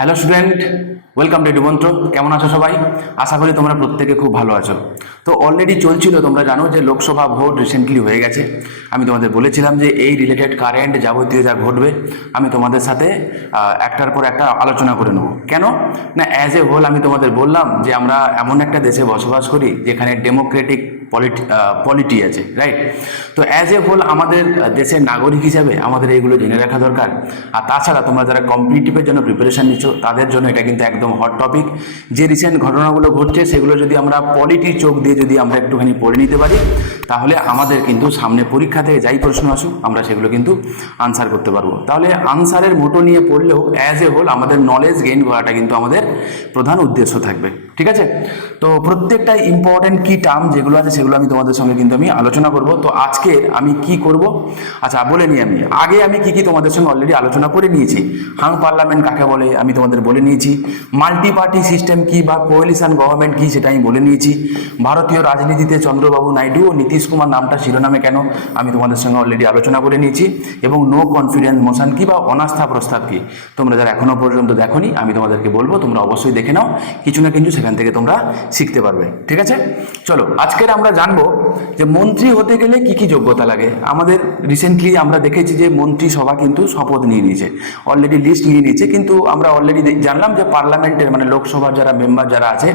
Hello student welcome to ডুমন্ত্র কেমন আছো সবাই? আশা করি তোমরা প্রত্যেকে খুব ভালো আছো। তো অলরেডি চলছিল, তোমরা জানো যে লোকসভা ভোট রিসেন্টলি হয়ে গেছে। আমি তোমাদের বলেছিলাম যে এই রিলেটেড কারেন্ট যাবতীয় যা ঘটবে, আমি তোমাদের সাথে একটার পর একটা আলোচনা করে নেব। কেন? না অ্যাজ এ হোল আমি তোমাদের বললাম যে আমরা এমন একটা দেশে বসবাস করি যেখানে ডেমোক্রেটিক পলিটি পলিটি আছে রাইট তো অ্যাজ এ হোল আমাদের দেশের নাগরিক হিসাবে আমাদের এইগুলো জেনে রাখা দরকার। আর তাছাড়া তোমরা যারা কম্পিটিটিভের জন্য প্রিপারেশন নিচ্ছ, তাদের জন্য এটা কিন্তু একদম হট টপিক যে রিসেন্ট ঘটনাগুলো ঘটছে, সেগুলো যদি আমরা পলিটির চোখ দিয়ে যদি আমরা একটুখানি পড়ে নিতে পারি তাহলে আমাদের কিন্তু সামনে পরীক্ষা থেকে যাই প্রশ্ন আসুক, আমরা সেগুলো কিন্তু আনসার করতে পারব। তাহলে আনসারের মোটো নিয়ে পড়লেও অ্যাজ এ হোল আমাদের নলেজ গেইন করাটা কিন্তু আমাদের প্রধান উদ্দেশ্য থাকবে, ঠিক আছে? তো প্রত্যেকটা ইম্পর্টেন্ট কি টার্ম যেগুলো আছে সেগুলো আমি তোমাদের সঙ্গে কিন্তু আমি আলোচনা করব। তো আজকে আমি কি করব? আচ্ছা বলে নিই আমি। আগে আমি কি কি তোমাদের সঙ্গে অলরেডি আলোচনা করে নিয়েছি? হাং পার্লামেন্ট কাকে বলে আমি তোমাদের বলে নিয়েছি। মাল্টি পার্টি সিস্টেম কি বা কোয়েলিশন গভর্নমেন্ট কি সেটা আমি বলে নিয়েছি। ভারতীয় রাজনীতিতে চন্দ্রবাবু নাইডু ও নীতিশ কুমার নামটা শিরোনামে কেন? আমি তোমাদের সঙ্গে অলরেডি আলোচনা করে নিয়েছি। এবং নো কনফিডেন্স মোশন কি বা অনাস্থা প্রস্তাব কি? তোমরা যারা এখনও পর্যন্ত দেখোনি, আমি তোমাদেরকে বলব, তোমরা অবশ্যই দেখে নাও। কিছু না কিছু সেখান থেকে তোমরা শিখতে পারবে। ঠিক আছে? চলো, আজকের আমরা জানব যে মন্ত্রী হতে গেলে কি কি যোগ্যতা লাগে? আমাদের রিসেন্টলি আমরা দেখেছি যে মন্ত্রিসভা কিন্তু শপথ নিয়ে নিয়েছে। অলরেডি লিস্ট নিয়ে নিয়েছে, কিন্তু আমরা অলরেডি জানলাম যে পার্লামেন্টের মানে লোকসভার যারা মেম্বার যারা আছে,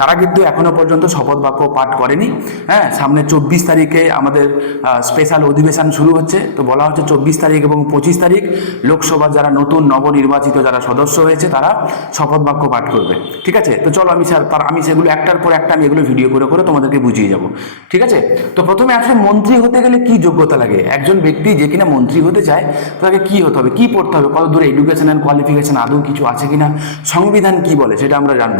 তারা কিন্তু এখনও পর্যন্ত শপথ বাক্য পাঠ করেনি। হ্যাঁ সামনে চব্বিশ তারিখে আমাদের স্পেশাল অধিবেশন শুরু হচ্ছে। তো বলা হচ্ছে চব্বিশ তারিখ এবং পঁচিশ তারিখ লোকসভার যারা নতুন নবনির্বাচিত যারা সদস্য হয়েছে, তারা শপথ বাক্য পাঠ করবে। ঠিক আছে? তো চলো আমি স্যার, তার আমি সেগুলো একটার পর একটা আমি এগুলো ভিডিও করে করে তোমাদেরকে বুঝিয়ে যাব। ঠিক আছে? তো প্রথমে আসলে মন্ত্রী হতে গেলে কি যোগ্যতা লাগে? একজন ব্যক্তি যে কিনা মন্ত্রী হতে চায়, তাকে কি হতে হবে? কি পড়তে হবে? কত দূরে এডুকেশন অ্যান্ড কোয়ালিফিকেশন আদৌ কিছু আছে কিনা? সংবিধান কি বলে? সেটা আমরা জানব।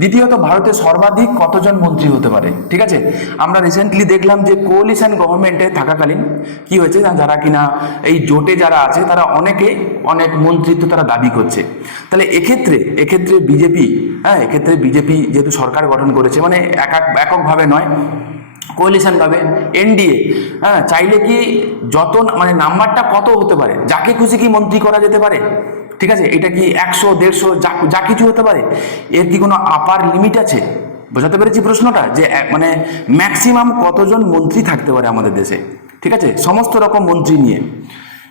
দ্বিতীয়ত, ভারতে সর্বাধিক কতজন মন্ত্রী হতে পারে? ঠিক আছে? আমরা রিসেন্টলি দেখলাম যে কোলিশন গভর্নমেন্টে থাকাকালীন কি হয়েছে? যারা কিনা এই জোটে যারা আছে, তারা অনেকে অনেক মন্ত্রিত্ব তারা দাবি করছে। তাহলে এক্ষেত্রে এক্ষেত্রে বিজেপি হ্যাঁ এক্ষেত্রে বিজেপি যেহেতু সরকার গঠন করেছে মানে একক এককভাবে নয় কোয়ালিশন ভাবে এনডিএ হ্যাঁ চাইলে কি যত মানে নাম্বারটা কত হতে পারে? যাকে খুশি কি মন্ত্রী করা যেতে পারে? ঠিক আছে? এটা কি একশো, দেড়শো, যা যা কিছু হতে পারে? এর কি কোনো আপার লিমিট আছে? বোঝাতে পেরেছি প্রশ্নটা? যে মানে ম্যাক্সিমাম কতজন মন্ত্রী থাকতে পারে আমাদের দেশে? ঠিক আছে? সমস্ত রকম মন্ত্রী নিয়ে।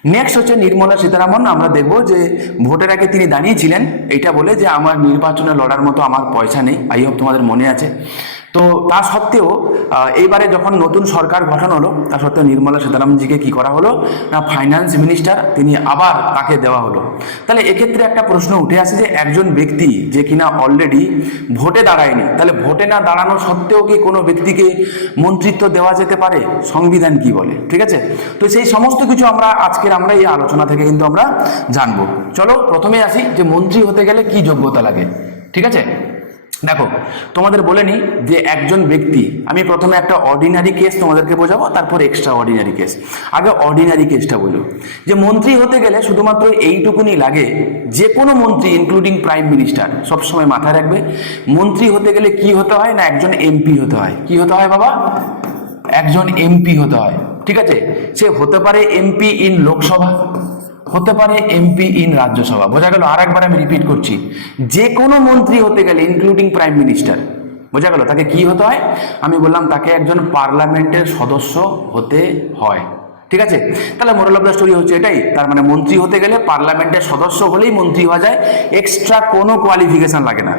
নেক্সট হচ্ছে নির্মলা সীতারামন। আমরা দেখব যে, ভোটের আগে তিনি দাঁড়িয়েছিলেন। এইটা বলে যে, আমার নির্বাচনে লড়ার মতো আমার পয়সা নেই। আই হোপ তোমাদের মনে আছে। তো তা সত্ত্বেও এইবারে যখন নতুন সরকার গঠন হলো, তা সত্ত্বেও নির্মলা সীতারামনজিকে কি করা হলো? না ফাইন্যান্স মিনিস্টার তিনি আবার তাকে দেওয়া হলো। তাহলে এক্ষেত্রে একটা প্রশ্ন উঠে আসে যে, একজন ব্যক্তি যে কিনা অলরেডি ভোটে দাঁড়ায়নি, তাহলে ভোটে না দাঁড়ানো সত্ত্বেও কি কোনো ব্যক্তিকে মন্ত্রিত্ব দেওয়া যেতে পারে? সংবিধান কি বলে? ঠিক আছে? তো সেই সমস্ত কিছু আমরা, আজকের আমরা এই আলোচনা থেকে কিন্তু আমরা জানব। চলো প্রথমে আসি যে মন্ত্রী হতে গেলে কি যোগ্যতা লাগে? ঠিক আছে? দেখো, তোমাদের বলে নিই যে একজন ব্যক্তি, আমি প্রথমে একটা অর্ডিনারি কেস তোমাদেরকে বোঝাবো, তারপর এক্সট্রা অর্ডিনারি কেস আগে অর্ডিনারি কেসটা বোঝো যে মন্ত্রী হতে গেলে শুধুমাত্র এইটুকুনি লাগে, যে কোনো মন্ত্রী ইনক্লুডিং প্রাইম মিনিস্টার সবসময় মাথায় রাখবে, মন্ত্রী হতে গেলে কি হতে হয় না একজন এমপি হতে হয়? কি হতে হয় বাবা? একজন এমপি হতে হয়। ঠিক আছে? সে হতে পারে এমপি ইন লোকসভা। হতে পারে এমপি ইন রাজ্যসভা বোঝা গেল আর একবার আমি রিপিট করছি। যে কোনো মন্ত্রী হতে গেলে ইনক্লুডিং প্রাইম মিনিস্টার বোঝা গেল, তাকে কি হতে হয়? আমি বললাম, তাকে একজন পার্লামেন্টের সদস্য হতে হয়। ঠিক আছে? তাহলে মোরাল অফ দ্য স্টোরি হচ্ছে এটাই। তার মানে মন্ত্রী হতে গেলে পার্লামেন্টের সদস্য হলেই মন্ত্রী হওয়া যায় এক্সট্রা কোনো কোয়ালিফিকেশন লাগে না।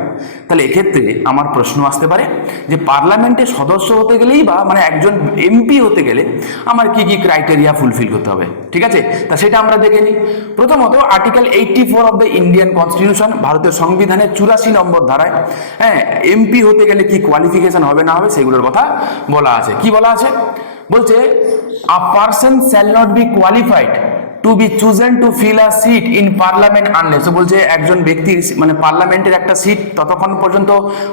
তাহলে এক্ষেত্রে আমার প্রশ্ন আসতে পারে যে পার্লামেন্টের সদস্য হতে গেলেই বা মানে একজন এমপি হতে গেলে আমার কি কি ক্রাইটেরিয়া ফুলফিল করতে হবে? ঠিক আছে? তা সেটা আমরা দেখে নিই। প্রথমত article eighty four of the Indian constitution ভারতের সংবিধানের চুরাশি নম্বর ধারায় হ্যাঁ এমপি হতে গেলে কি কোয়ালিফিকেশন হবে না হবে সেগুলোর কথা বলা আছে। কি বলা আছে? বলছে a person shall not be qualified to be chosen to fill a seat in parliament unless বলছে, একজন ব্যক্তির মানে পার্লামেন্টের একটা সিট ততক্ষণ পর্যন্ত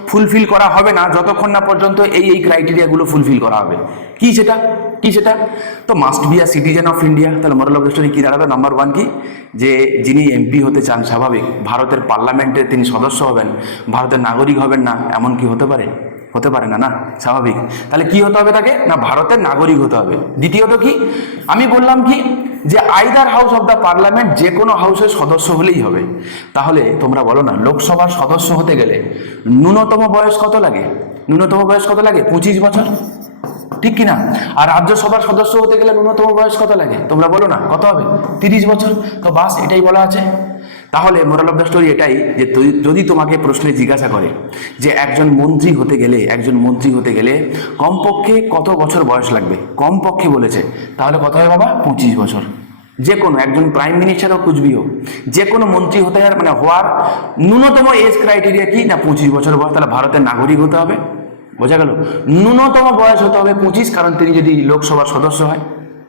ফুলফিল করা হবে না, যতক্ষণ না পর্যন্ত এই এই ক্রাইটেরিয়াগুলো ফুলফিল করা হবে। কি সেটা? কি সেটা? তো must be a citizen of India তাহলে মোরাল অফ স্টোরি কি দাঁড়াবে? নাম্বার ওয়ান কি? যে যিনি এমপি হতে চান, স্বাভাবিক, ভারতের পার্লামেন্টে তিনি সদস্য হবেন, ভারতের নাগরিক হবেন না, এমন কি হতে পারে? হতে পারে না না, স্বাভাবিক। তাহলে কি হতে হবে তাকে? না, ভারতের নাগরিক হতে হবে। দ্বিতীয়ত কি? আমি বললাম কি যে either house of the parliament যে কোনো হাউসের সদস্য হলেই হবে। তাহলে তোমরা বলো না, লোকসভার সদস্য হতে গেলে ন্যূনতম বয়স কত লাগে? ন্যূনতম বয়স কত লাগে? পঁচিশ বছর? ঠিক কি না আর রাজ্যসভার সদস্য হতে গেলে ন্যূনতম বয়স কত লাগে? তোমরা বলো না, কত হবে? তিরিশ বছর? তো বাস এটাই বলা আছে। তাহলে মোরাল অফ দ্য স্টোরি এটাই যে যদি তোমাকে প্রশ্নে জিজ্ঞাসা করে যে একজন মন্ত্রী হতে গেলে, একজন মন্ত্রী হতে গেলে কমপক্ষে কত বছর বয়স লাগবে? কমপক্ষে বলেছে। তাহলে কত হয় বাবা? পঁচিশ বছর। যে কোনো একজন প্রাইম মিনিস্টার ও কুচবি হোক যে কোনো মন্ত্রী হতে গেলে মানে হওয়ার ন্যূনতম এজ ক্রাইটেরিয়া কি? না, পঁচিশ বছর বয়স, তাহলে ভারতের নাগরিক হতে হবে। বোঝা গেল? ন্যূনতম বয়স হতে হবে পঁচিশ, কারণ তিনি যদি লোকসভার সদস্য হয়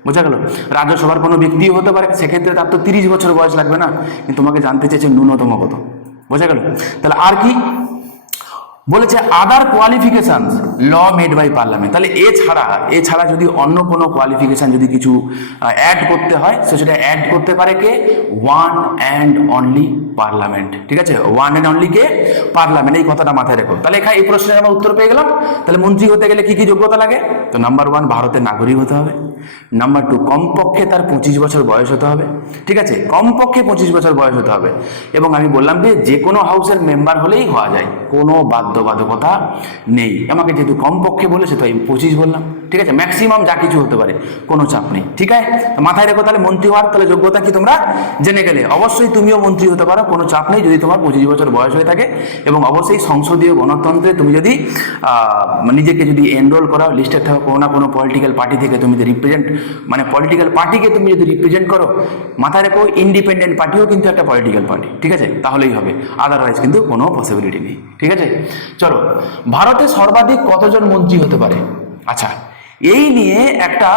বোঝা গেল? রাজ্যসভার কোনো ব্যক্তিও হতে পারে, সেক্ষেত্রে তার তো তিরিশ বছর বয়স লাগবে না। কিন্তু তোমাকে জানতে চেয়েছে ন্যূনতম কত। বোঝা গেল? তাহলে আর কি? বলেছে other qualification law made by parliament তাহলে এছাড়া এছাড়া যদি অন্য কোনো কোয়ালিফিকেশান যদি কিছু অ্যাড করতে হয়, সে সেটা অ্যাড করতে পারে কে? ওয়ান অ্যান্ড অনলি পার্লামেন্ট ঠিক আছে? ওয়ান অ্যান্ড অনলি কে? পার্লামেন্ট এই কথাটা মাথায় রেখো। তাহলে এখানে এই প্রশ্নের আমরা উত্তর পেয়ে গেলাম। তাহলে মন্ত্রী হতে গেলে কি কি যোগ্যতা লাগে? তো নাম্বার ওয়ান ভারতের নাগরিক হতে হবে। নাম্বার টু কমপক্ষে তার পঁচিশ বছর বয়স হতে হবে। ঠিক আছে? কমপক্ষে পঁচিশ বছর বয়স হতে হবে। এবং আমি বললাম যে যে কোনো হাউসের মেম্বার হলেই হওয়া যায়। কোনো বাধ্যবাধকতা নেই। আমাকে যেহেতু কমপক্ষে বলেছে তো আমি পঁচিশ বললাম। ঠিক আছে? ম্যাক্সিমাম যা কিছু হতে পারে, কোনো চাপ নেই, ঠিক আছে? মাথায় রেখো তাহলে মন্ত্রী হওয়ার তাহলে যোগ্যতা কি তোমরা জেনে গেলে? অবশ্যই তুমিও মন্ত্রী হতে পারো, কোনো চাপ নেই যদি তোমার পঁচিশ বছর বয়স হয়ে থাকে এবং অবশ্যই সংসদীয় গণতন্ত্রে তুমি যদি নিজেকে যদি এনরোল করাও লিস্টেড থাকো, কোনো না কোনো পলিটিক্যাল পার্টি থেকে তুমি যদি রিপ্রেজেন্ট মানে পলিটিক্যাল পার্টিকে তুমি যদি রিপ্রেজেন্ট করো, মাথায় রেখো ইন্ডিপেন্ডেন্ট পার্টিও কিন্তু একটা পলিটিক্যাল পার্টি ঠিক আছে? তাহলেই হবে আদারওয়াইজ কিন্তু কোনো পসিবিলিটি নেই, ঠিক আছে? চলো, ভারতে সর্বাধিক কতজন মন্ত্রী হতে পারে? আচ্ছা এই নিয়ে একটা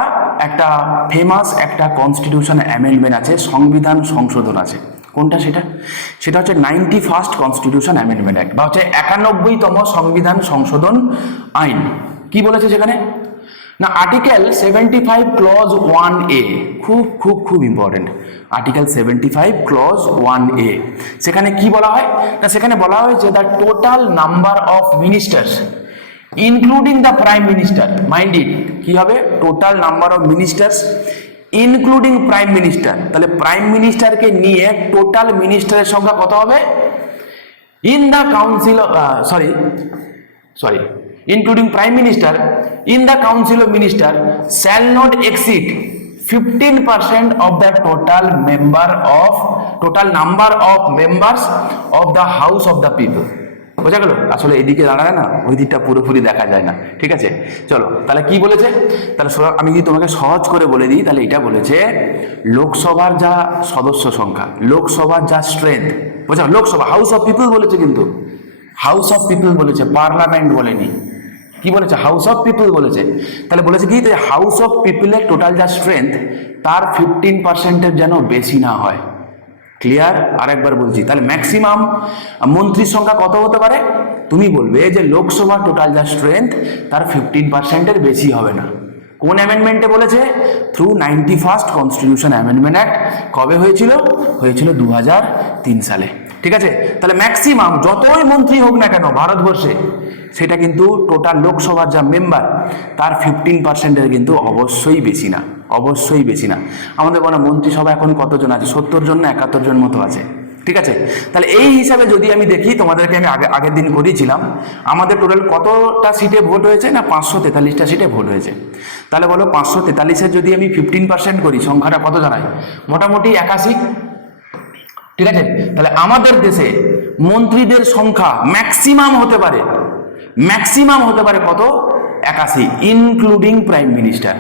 একটা ফেমাস একটা কনস্টিটিউশন অ্যামেন্ডমেন্ট আছে, সংবিধান সংশোধন আছে। কোনটা সেটা? সেটা হচ্ছে ninety first constitution amendment act বা হচ্ছে একানব্বইতম সংবিধান সংশোধন আইন। কি বলেছে সেখানে? না article seventy five clause one A খুব খুব খুব important article seventy five clause one A সেখানে কি বলা হয়? না, সেখানে বলা হয়েছে the total number of ministers including the prime minister mind it কি হবে? Total number of ministers including prime minister তাহলে প্রাইম মিনিস্টারকে নিয়ে টোটাল মিনিস্টারের সংখ্যা কত হবে? In the council sorry sorry including prime minister in the council of minister shall not exit fifteen percent of the total member of total number of members of the house of the people বোঝা গেল? আসলে এদিকে দাঁড়ায় না, ওই দিকটা পুরোপুরি দেখা যায় না। ঠিক আছে? চলো, তাহলে কি বলেছে? তাহলে আমি যদি তোমাকে সহজ করে বলে দিই, তাহলে এটা বলেছে, লোকসভার যা সদস্য সংখ্যা, লোকসভার যা স্ট্রেংথ বোঝা লোকসভা হাউস অফ পিপল বলেছে কিন্তু। হাউস অফ পিপল বলেছে পার্লামেন্ট বলেনি। কি বলেছে? হাউস অফ পিপল বলেছে। তাহলে বলেছে কি? হাউস অফ পিপলের টোটাল যা স্ট্রেংথ তার ফিফটিন পার্সেন্টের যেন বেশি না হয়। ক্লিয়ার আরেকবার বলছি। তাহলে ম্যাক্সিমাম মন্ত্রীর সংখ্যা কত হতে পারে? তুমি বলবে যে লোকসভা টোটাল যা স্ট্রেংথ তার ফিফটিন পার্সেন্টের বেশি হবে না। কোন অ্যামেন্ডমেন্টে বলেছে? Through ninety first constitution amendment act কবে হয়েছিল? হয়েছিল দু সালে। ঠিক আছে? তাহলে ম্যাক্সিমাম যতই মন্ত্রী হোক না কেন, ভারতবর্ষে সেটা কিন্তু টোটাল লোকসভার যা মেম্বার তার ফিফটিন পার্সেন্টের কিন্তু অবশ্যই বেশি না, অবশ্যই বেশি না। আমাদের কোনো মন্ত্রিসভা এখন কতজন আছে? সত্তর জন না একাত্তর জন মতো আছে? ঠিক আছে? তাহলে এই হিসাবে যদি আমি দেখি, তোমাদেরকে আমি আগে, আগের দিন করিয়েছিলাম, আমাদের টোটাল কতটা সিটে ভোট হয়েছে না পাঁচশো তেতাল্লিশটা সিটে ভোট হয়েছে? তাহলে বলো পাঁচশো তেতাল্লিশের যদি আমি ফিফটিন পার্সেন্ট করি, সংখ্যাটা কত দাঁড়ায় মোটামুটি একাশি। ঠিক আছে? তাহলে আমাদের দেশে মন্ত্রীদের সংখ্যা ম্যাক্সিমাম হতে পারে ম্যাক্সিমাম হতে পারে কত? একাশি ইনক্লুডিং প্রাইম মিনিস্টার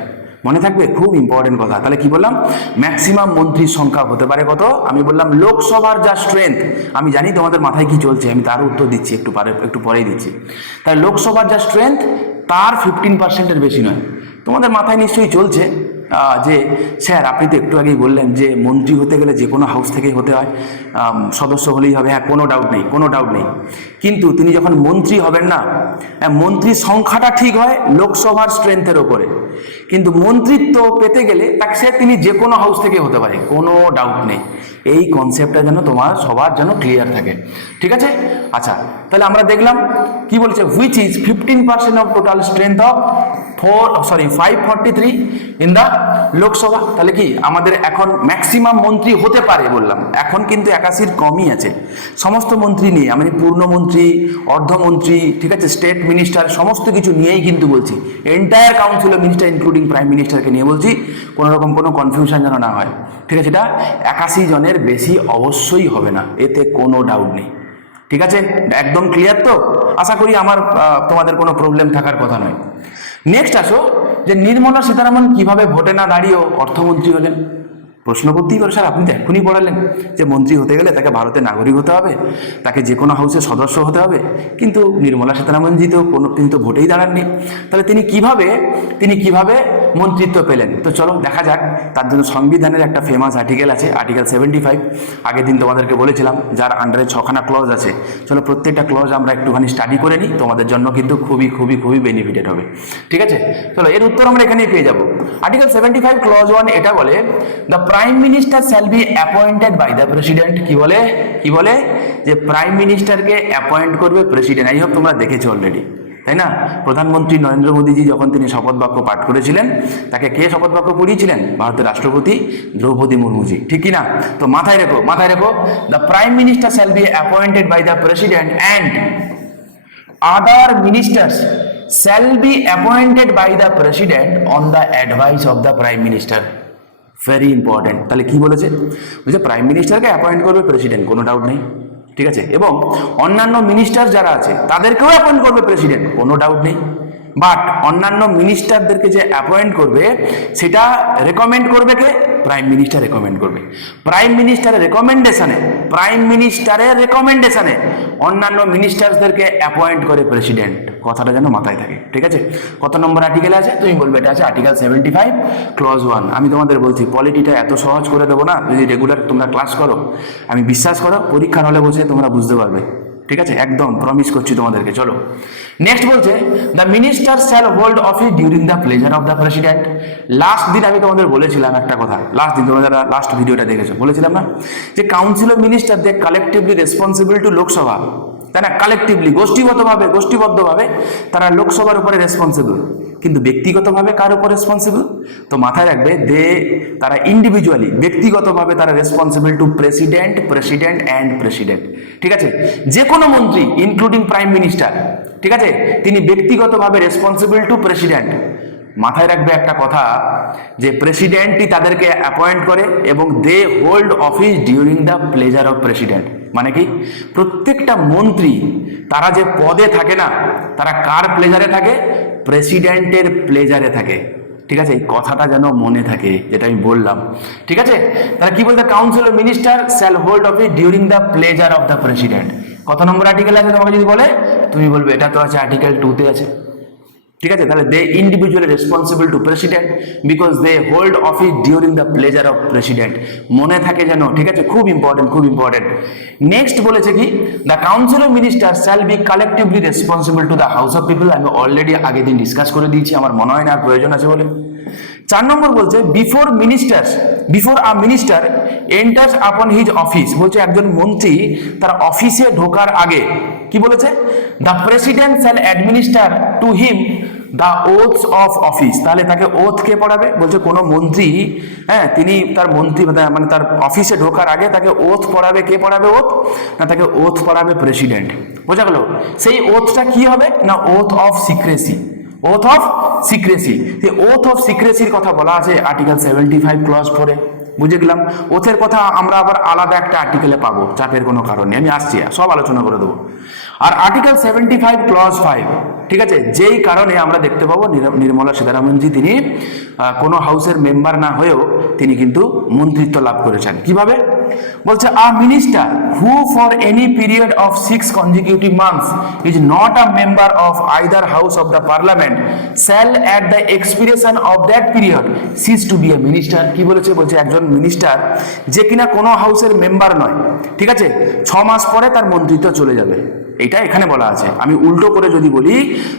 মনে থাকবে? খুব ইম্পর্টেন্ট কথা। তাহলে কি বললাম? ম্যাক্সিমাম মন্ত্রীর সংখ্যা হতে পারে কত? আমি বললাম লোকসভার যা স্ট্রেংথ আমি জানি তোমাদের মাথায় কি চলছে, আমি তার উত্তর দিচ্ছি, একটু পরে, একটু পরেই দিচ্ছি। তাই লোকসভার যা স্ট্রেংথ তার ফিফটিন পার্সেন্টের বেশি নয়। তোমাদের মাথায় নিশ্চয়ই চলছে। যে, স্যার, আপনি তো একটু আগেই বললেন যে, মন্ত্রী হতে গেলে যে কোনো হাউস থেকেই হতে হয়। সদস্য হলেই হবে হ্যাঁ কোনো ডাউট নেই, কোনো ডাউট নেই। কিন্তু তিনি যখন মন্ত্রী হবেন না মন্ত্রী মন্ত্রীর সংখ্যাটা ঠিক হয় লোকসভার স্ট্রেংথের ওপরে কিন্তু মন্ত্রিত্ব পেতে গেলে তাকে তিনি যে কোনো হাউস থেকে হতে পারে, কোনো ডাউট নেই। এই কনসেপ্টটা যেন তোমার সবার যেন ক্লিয়ার থাকে। ঠিক আছে? আচ্ছা তাহলে আমরা দেখলাম, কি বলছে? Which is fifteen percent of total strength of four sorry five forty three in the Lok Sabha তাহলে কি, আমাদের এখন ম্যাক্সিমাম মন্ত্রী হতে পারে বললাম। এখন কিন্তু একাশির কমই আছে। সমস্ত মন্ত্রী নিয়ে, আমি পূর্ণমন্ত্রী অর্ধমন্ত্রী ঠিক আছে স্টেট মিনিস্টার সমস্ত কিছু নিয়েই কিন্তু বলছি। Entire council of minister including prime মিনিস্টারকে নিয়ে বলছি। কোনো রকম কোনো কনফিউশন যেন না হয়। ঠিক আছে, এটা একাশি জনের বেশি অবশ্যই হবে না, এতে কোনো ডাউট নেই। ঠিক আছে? একদম ক্লিয়ার তো? আশা করি আমার তোমাদের কোনো প্রবলেম থাকার কথা নয়। নেক্সট আসো, যে নির্মলা সীতারামন কীভাবে ভোটে না দাঁড়িয়েও অর্থমন্ত্রী হলেন? প্রশ্ন করতেই পারে স্যার, আপনি তো এক্ষুনি পড়ালেন যে মন্ত্রী হতে গেলে তাকে ভারতের নাগরিক হতে হবে, তাকে যে কোনো হাউসের সদস্য হতে হবে, কিন্তু নির্মলা সীতারামনজি তো কোনো, তিনি তো ভোটেই দাঁড়াননি। তাহলে তিনি কীভাবে তিনি কীভাবে মন্ত্রিত্ব পেলেন। তো চলো, দেখা যাক। তার জন্য সংবিধানের একটা ফেমাস আর্টিকেল আছে আর্টিকেল সেভেন্টি ফাইভ আগের দিন তোমাদেরকে বলেছিলাম, যার আন্ডারে ছখানা ক্লজ আছে। চলো, প্রত্যেকটা ক্লজ আমরা একটুখানি স্টাডি করে নিই। তোমাদের জন্য কিন্তু খুবই খুবই খুবই বেনিফিটেড হবে। ঠিক আছে? চলো, এর উত্তর আমরা এখানেই পেয়ে যাব। Article seventy five clause one এটা বলে the prime minister shall be appointed by the president কি বলে? কি বলে? যে প্রাইম মিনিস্টারকে অ্যাপয়েন্ট করবে প্রেসিডেন্ট এই হোক, তোমরা দেখেছ অলরেডি তাই না? প্রধানমন্ত্রী নরেন্দ্র মোদীজি যখন তিনি শপথ বাক্য পাঠ করেছিলেন, তাকে কে শপথ বাক্য পড়িয়েছিলেন? ভারতের রাষ্ট্রপতি দ্রৌপদী মুর্মুজি। ঠিক কি না? তো মাথায় রেখো মাথায় রেখো the prime minister shall be appointed by the president and other ministers shall be appointed by the president on the advice of the prime minister very important তাহলে কি বলেছে? বলছে প্রাইম মিনিস্টারকে অ্যাপয়েন্ট করবে প্রেসিডেন্ট কোনো ডাউট নেই। ঠিক আছে? এবং অন্যান্য মিনিস্টার যারা আছে তাদেরকেও অ্যাপয়েন্ট করবে প্রেসিডেন্ট কোনো ডাউট নেই। বাট অন্যান্য মিনিস্টারদেরকে যে অ্যাপয়েন্ট করবে, সেটা রেকমেন্ড করবে কে? প্রাইম মিনিস্টার রেকমেন্ড করবে। প্রাইম মিনিস্টারের রেকমেন্ডেশনে প্রাইম মিনিস্টারের রেকমেন্ডেশনে অন্যান্য মিনিস্টারদেরকে অ্যাপয়েন্ট করে প্রেসিডেন্ট কথাটা যেন মাথায় থাকে, ঠিক আছে? কত নম্বর আর্টিকেল আছে? তুমি বলবে এটা আছে article seventy five clause one আমি তোমাদের বলছি পলিটিটা এত সহজ করে দেবো না, যদি রেগুলার তোমরা ক্লাস করো। আমি বিশ্বাস করো, পরীক্ষার হলে বসে তোমরা বুঝতে পারবে। ঠিক আছে? একদম প্রমিস করছি তোমাদেরকে, চলো। নেক্সট বলছে the minister shall hold office during the pleasure of the president last দিন আমি তোমাদের বলেছিলাম একটা কথা লাস্ট দিন তোমাদের লাস্ট ভিডিওটা দেখেছ, বলেছিলাম না? যে council of minister they collectively responsibility to Lok Sabha না কালেকটিভলি গোষ্ঠীগতভাবে, গোষ্ঠীবদ্ধভাবে তারা লোকসভার উপরে রেসপন্সিবল কিন্তু ব্যক্তিগতভাবে কার উপর রেসপন্সিবল তো মাথায় রাখবে দে তারা ইন্ডিভিজুয়ালি ব্যক্তিগতভাবে তারা responsible to president president and president ঠিক আছে? যে কোনো মন্ত্রী ইনক্লুডিং প্রাইম মিনিস্টার ঠিক আছে? তিনি ব্যক্তিগতভাবে রেসপন্সিবল টু প্রেসিডেন্ট মাথায় রাখবে একটা কথা যে প্রেসিডেন্টই তাদেরকে অ্যাপয়েন্ট করে এবং they hold office during the pleasure of president মানে কি? প্রত্যেকটা মন্ত্রী তারা যে পদে থাকে না, তারা কার প্লেজারে থাকে? প্রেসিডেন্টের প্লেজারে থাকে। ঠিক আছে? এই কথাটা যেন মনে থাকে, যেটা আমি বললাম। ঠিক আছে? তাহলে কি বলতে? Council of minister shall hold office during the pleasure of the president কত নম্বর আর্টিকেল আছে তোমাকে যদি বলে? তুমি বলবে, এটা তো আছে আর্টিকেল টুতে আছে। ঠিক আছে? তাহলে they individually responsible to president because they hold office during the pleasure of president মনে থাকে যেন, ঠিক আছে? খুব ইম্পর্টেন্ট খুব ইম্পর্টেন্ট নেক্সট বলেছে কি? The council of minister shall be collectively responsible to the house of people আমি অলরেডি আগের দিন ডিসকাস করে দিয়েছি, আমার মনে হয় না প্রয়োজন আছে বলে। চার নম্বর বলছে before minister before a minister enters upon his office বলছে একজন মন্ত্রী তার অফিসে ঢোকার আগে, কি বলেছে? The president shall administer to him the oaths of office তাহলে তাকে ওথ কে পড়াবে? বলছে কোনো মন্ত্রী হ্যাঁ তিনি তার মন্ত্রী মানে তার অফিসে ঢোকার আগে তাকে ওথ পড়াবে, কে পড়াবে ওথ না, তাকে ওথ পড়াবে প্রেসিডেন্ট বোঝা গেল? সেই ওথটা কি হবে? না oath of secrecy oath of secrecy সেই ওথ অফ সিক্রেসির কথা বলা আছে আর্টিকেল সেভেন্টি ফাইভ ক্লস ফোরে বুঝে গেলাম? ওথের কথা আমরা আবার আলাদা একটা আর্টিকেলে পাবো, চাপের কোনো কারণ। আমি আসছি, সব আলোচনা করে দেবো। আর article seventy five clause five ঠিক আছে? যেই কারণে আমরা দেখতে পাবো নির- নির্মলা সীতারামনজি তিনি কোনো হাউসের মেম্বার না হয়েও তিনি কিন্তু মন্ত্রিত্ব লাভ করেছেন। কীভাবে? বলছে a minister who for any period of six consecutive months is not a member of either house of the parliament shall at the expiration of that period cease to be a minister কি বলেছে? বলছে, একজন minister যে কিনা কোনো হাউসের member নয়। ঠিক আছে? ছ মাস পরে তার মন্ত্রিত্ব চলে যাবে। এটা এখানে বলা আছে। আমি উল্টো করে যদি বলি,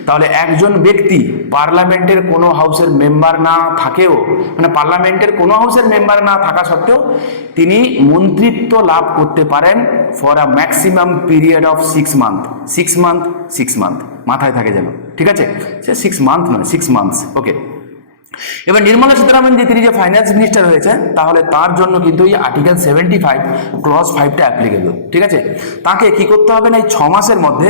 তাহলে একজন ব্যক্তি পার্লামেন্টের কোনো হাউসের মেম্বার না থাকেও মানে পার্লামেন্টের কোনো হাউসের মেম্বার না থাকা সত্ত্বেও, তিনি মন্ত্রিত্ব লাভ করতে পারেন for a maximum period of six month six month six month মাথায় থাকে যেন। ঠিক আছে? সে সিক্স মান্থ নয় সিক্স মান্থস ওকে এবার নির্মলা সীতারামন যে তিনি যে ফাইন্যান্স মিনিস্টার হয়েছে তাহলে তার জন্য কিন্তু এই আর্টিকেল সেভেন্টি ফাইভ ক্লস ফাইভটা অ্যাপ্লিকেবল ঠিক আছে? তাকে কি করতে হবে না, এই ছ মাসের মধ্যে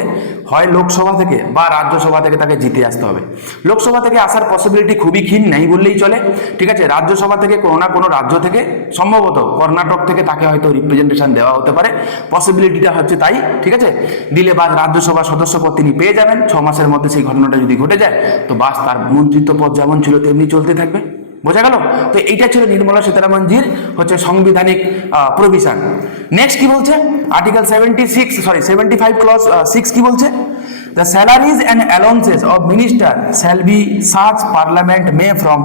হয় লোকসভা থেকে বা রাজ্যসভা থেকে তাকে জিতে আসতে হবে। লোকসভা থেকে আসার পসিবিলিটি খুবই ক্ষীণ, নেই বললেই চলে। ঠিক আছে, রাজ্যসভা থেকে কোনো না কোনো রাজ্য থেকে, সম্ভবত কর্ণাটক থেকে তাকে হয়তো রিপ্রেজেন্টেশন দেওয়া হতে পারে। পসিবিলিটিটা হচ্ছে তাই, ঠিক আছে? দিলে বাস রাজ্যসভা সদস্য পদ তিনি পেয়ে যাবেন। ছ মাসের মধ্যে সেই ঘটনাটা যদি ঘটে যায়, তো বাস তার মন্ত্রিত্ব পদ যেমন ছিল, তেমনি চলতে থাকবে। বোঝা গেল? তো এইটা ছিল নির্মলা সীতারামনজির হচ্ছে সাংবিধানিক প্রভিশন। নেক্সট কি বলছে? Article seventy six sorry seventy five clause six কি বলছে? The salaries and allowances of minister shall be such parliament may from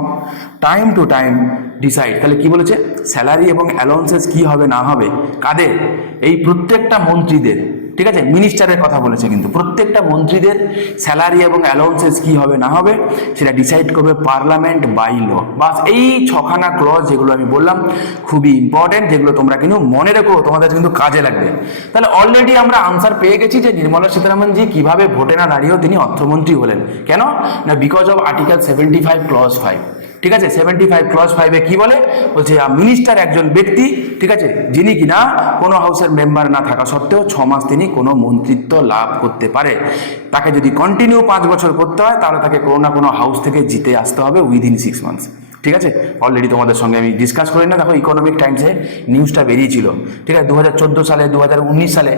time to time decide তাহলে কি বলেছে? স্যালারি এবং অ্যালাউন্সেস কি হবে, না হবে? কাদের? এই প্রত্যেকটা মন্ত্রীদের। ঠিক আছে? মিনিস্টারের কথা বলেছে কিন্তু। প্রত্যেকটা মন্ত্রীদের স্যালারি এবং অ্যালাউন্সেস কি হবে, না হবে, সেটা ডিসাইড করবে পার্লামেন্ট বাই ল বাস এই ছখানা ক্লজ যেগুলো আমি বললাম, খুবই ইম্পর্টেন্ট যেগুলো তোমরা কিন্তু মনে রেখো, তোমাদের কিন্তু কাজে লাগবে। তাহলে অলরেডি আমরা আনসার পেয়ে গেছি যে নির্মলা সীতারামনজি কীভাবে ভোটে না দাঁড়িয়েও তিনি অর্থমন্ত্রী হলেন। কেন? না because of article seventy five clause five ঠিক আছে? সেভেন্টি ফাইভ ক্লস ফাইভে কী বলে? বলছে মিনিস্টার একজন ব্যক্তি, ঠিক আছে? যিনি কিনা কোনো হাউসের মেম্বার না থাকা সত্ত্বেও ছ মাস তিনি কোনো মন্ত্রিত্ব লাভ করতে পারে। তাকে যদি কন্টিনিউ পাঁচ বছর করতে হয়, তাহলে তাকে কোনো না কোনো হাউস থেকে জিতে আসতে হবে উইদিন সিক্স মান্থস ঠিক আছে? অলরেডি তোমাদের সঙ্গে আমি ডিসকাস করি না। দেখো ইকোনমিক টাইমসে নিউজটা বেরিয়েছিল। ঠিক আছে? দু হাজার চোদ্দ সালে দু সালে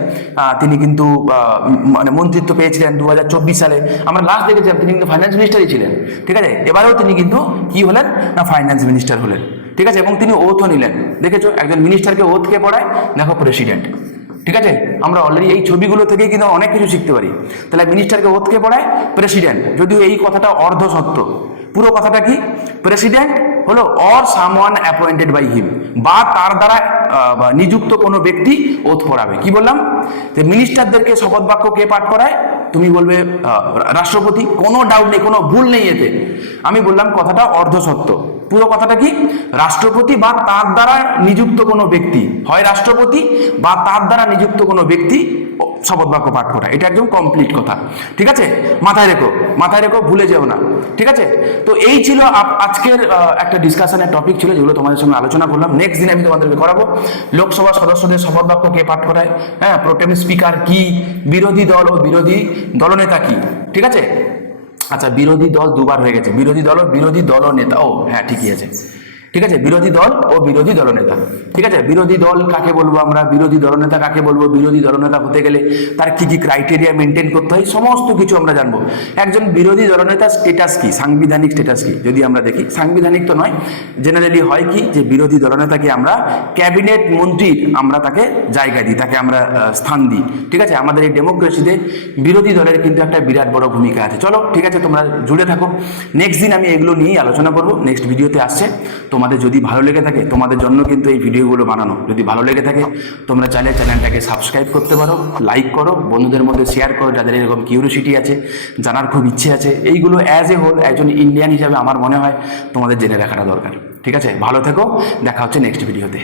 তিনি কিন্তু মানে মন্ত্রিত্ব পেয়েছিলেন দু সালে। আমরা লাস্ট দেখেছিলাম, তিনি কিন্তু ফাইন্যান্স মিনিস্টারই ছিলেন। ঠিক আছে? এবারেও তিনি কিন্তু কি হলেন? না ফাইন্যান্স মিনিস্টার হলেন। ঠিক আছে? এবং তিনি ওথও নিলেন। দেখেছ? একজন মিনিস্টারকে ওথকে পড়ায়, দেখো প্রেসিডেন্ট ঠিক আছে? আমরা অলরেডি এই ছবিগুলো থেকে কিন্তু অনেক কিছু শিখতে পারি। তাহলে মিনিস্টারকে ওথকে পড়ায় প্রেসিডেন্ট যদিও এই কথাটা অর্ধ সত্য। পুরো কথাটা কি? প্রেসিডেন্ট হলো or someone appointed by him বা তার দ্বারা নিযুক্ত কোনো ব্যক্তি ওথ পড়াবে। কি বললাম? যে মিনিস্টারদেরকে শপথ বাক্য কে পাঠ করায়? তুমি বলবে রাষ্ট্রপতি। কোনো ডাউট নেই, কোনো ভুল নেই এতে। আমি বললাম কথাটা অর্ধ সত্য। পুরো কথাটা কি? রাষ্ট্রপতি বা তার দ্বারা নিযুক্ত কোনো ব্যক্তি। হয় রাষ্ট্রপতি বা তার দ্বারা নিযুক্ত কোনো ব্যক্তি শপথ বাক্য পাঠ করা। এটা একদম কমপ্লিট কথা। ঠিক আছে? মাথায় রেখো। মাথায় রেখো, ভুলে যেও না। ঠিক আছে? তো এই ছিল আজকের একটা ডিসকাশনের টপিক ছিল যেগুলো তোমাদের সঙ্গে আলোচনা করলাম। নেক্সট দিন আমি তোমাদেরকে করাবো। লোকসভা সদস্যদের শপথ বাক্য কে পাঠ করায়? হ্যাঁ প্রোটেম স্পিকার কি? বিরোধী দল ও বিরোধী দলনেতা কি? ঠিক আছে? আচ্ছা বিরোধী দল দুবার হয়ে গেছে। বিরোধী দল বিরোধী দল নেতা। ও হ্যাঁ ঠিকই আছে। ঠিক আছে? বিরোধী দল ও বিরোধী দলনেতা। ঠিক আছে? বিরোধী দল কাকে বলব আমরা? বিরোধী দলনেতা কাকে বলব? বিরোধী দলনেতা হতে গেলে তার কি কি ক্রাইটেরিয়া মেনটেন করতে হয়? সমস্ত কিছু আমরা জানব। একজন বিরোধী দলনেতা স্টেটাস কি? সাংবিধানিক স্টেটাস কি? যদি আমরা দেখি। সাংবিধানিক তো নয়। জেনারেলি হয় কি? যে বিরোধী দলনেতাকে আমরা ক্যাবিনেট মন্ত্রীর আমরা তাকে জায়গা দিই, তাকে আমরা স্থান দিই। ঠিক আছে? আমাদের এই ডেমোক্রেসিতে বিরোধী দলের কিন্তু একটা বিরাট বড় ভূমিকা আছে। চলো, ঠিক আছে? তোমরা জুড়ে থাকো। নেক্সট দিন আমি এগুলো নিয়েই আলোচনা করব। নেক্সট ভিডিওতে আসছে। তোমাদের যদি ভালো লেগে থাকে, তোমাদের জন্য কিন্তু এই ভিডিওগুলো বানানো। যদি ভালো লেগে থাকে, তোমরা চাইলে চ্যানেলটাকে সাবস্ক্রাইব করতে পারো লাইক করো, বন্ধুদের মধ্যে শেয়ার করো যাদের এরকম কিউরিসিটি আছে, জানার খুব ইচ্ছে আছে। এইগুলো অ্যাজ এ হোল একজন ইন্ডিয়ান হিসাবে আমার মনে হয় তোমাদের জেনে রাখাটা দরকার। ঠিক আছে? ভালো থেকো, দেখা হচ্ছে নেক্সট ভিডিওতে